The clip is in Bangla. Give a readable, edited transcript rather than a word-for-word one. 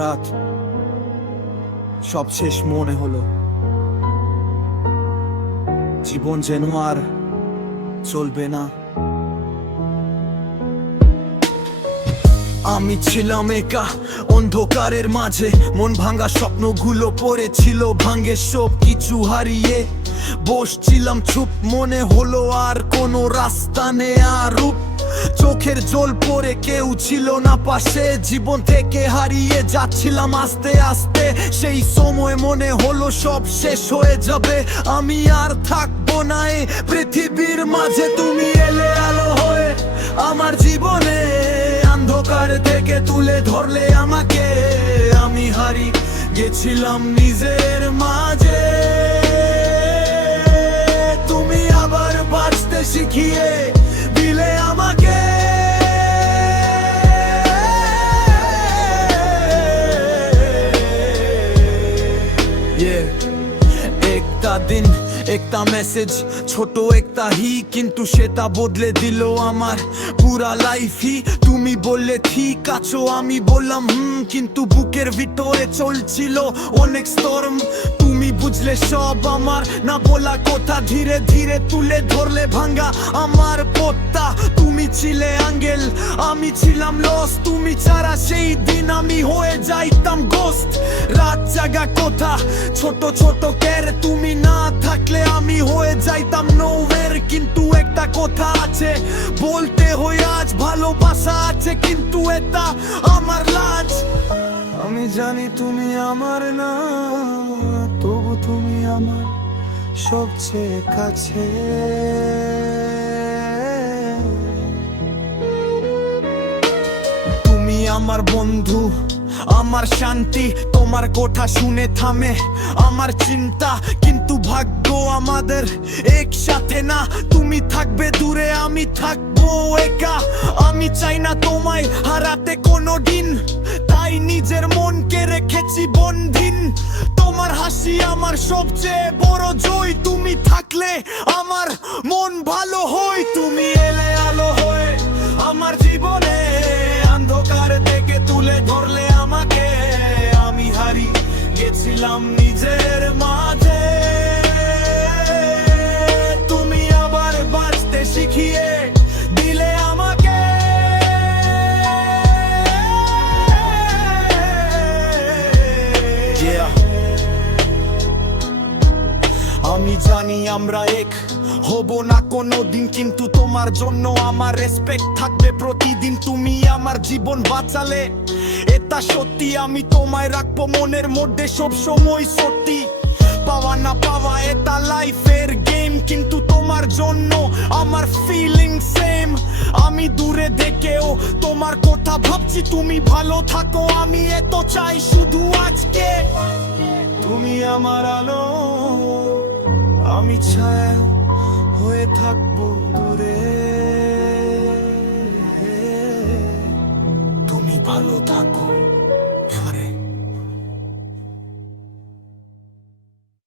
রাত সব শেষ মনে হলো, জীবন যেন আর চলবে না। আমি ছিলাম একা অন্ধকারের মাঝে, মন ভাঙা স্বপ্নগুলো পড়েছিল ভাঙে, সব কিছু হারিয়ে বসছিলাম চুপ। মনে হলো আর কোনো রাস্তা নেই, আর রূপ চোখের জল পড়ে কেউ ছিল না পাশে। জীবন থেকে হারিয়ে যাচ্ছিলাম আস্তে আস্তে, সেই সময় মনে হলো সব শেষ হয়ে যাবে, আমি আর থাকবো না এই পৃথিবীর মাঝে। তুমি এলে আলো হয়ে আমার জীবনে, অন্ধকার থেকে তুলে ধরলে আমাকে, আমি হারিয়ে গেছিলাম নিজের মাঝে। তুমি আবার বাঁচতে শিখিয়ে দিলে আমাকে। একটা দিন একটা মেসেজ, ছোট একটা হি, কিন্তু সেটা বদলে দিল আমার পুরা লাইফই। তুমি বললে ঠিক আছো, আমি বললাম কিন্তু বুকের ভিতরে চলছিল অনেক স্টর্ম। তুমি বুঝলে সব আমার না বলা কথা, ধীরে ধীরে তুলে ধরলে ভাঙ্গা আমার পথটা। তুমি ছিলে আঙ্গেল, আমি ছিলাম লস, তুমি ছাড়া সেই দিন আমি হয়ে যাইতাম গোস্ট। রাত জাগা কথা, ছোট ছোট কের, তুমি না থাকলে আমি হয়ে যাইতাম নোওয়ের। কিন্তু একটা কথা আছে বলতে হয় আজ, ভালোবাসা আছে কিন্তু এটা আমার লাজ। আমি জানি তুমি আমার না, তবু তুমি আমার সবচেয়ে কাছে। তুমি আমার বন্ধু, আমার শান্তি, তোমার কথা শুনে থামে আমার চিন্তা। কিন্তু ভাগ্য আমাদের একসাথে না, তুমি থাকবে দূরে আমি থাকবো একা। আমি চাই না তোমায় হারাতে কোনো দিন, তাই নিজের মনকে রেখেছি বন্দিন। তোমার হাসি আমার সবচেয়ে বড় জয়, তুমি থাকলে আমার মন ভালো হয়। তুমি এলে আলো হয়ে আমার জীবনে, অন্ধকার থেকে তুলে ধরলে আমাকে, আমি হারিয়ে গেছিলাম নিজের মাঝে। তুমি আবার বাঁচতে শিখিয়ে দিলে আমাকে। আমি জানি আমরা এক হব না কোনোদিন, কিন্তু তোমার জন্য আমার রেসপেক্ট থাকবে প্রতিদিন। তুমি আমার জীবন বাঁচালে এটা সত্যি, আমি তোমায় রাখবো মনের মধ্যে সব সময় সত্যি। পাওয়া না পাওয়া এটা লাইফের গেম, কিন্তু তোমার জন্য আমার ফিলিং সেম। আমি দূরে দেখেও তোমার কথা ভাবছি, তুমি ভালো থাকো আমি এত চাই শুধু আজকে। তুমি আমার আলো, আমি ছায়া হয়ে থাকবো।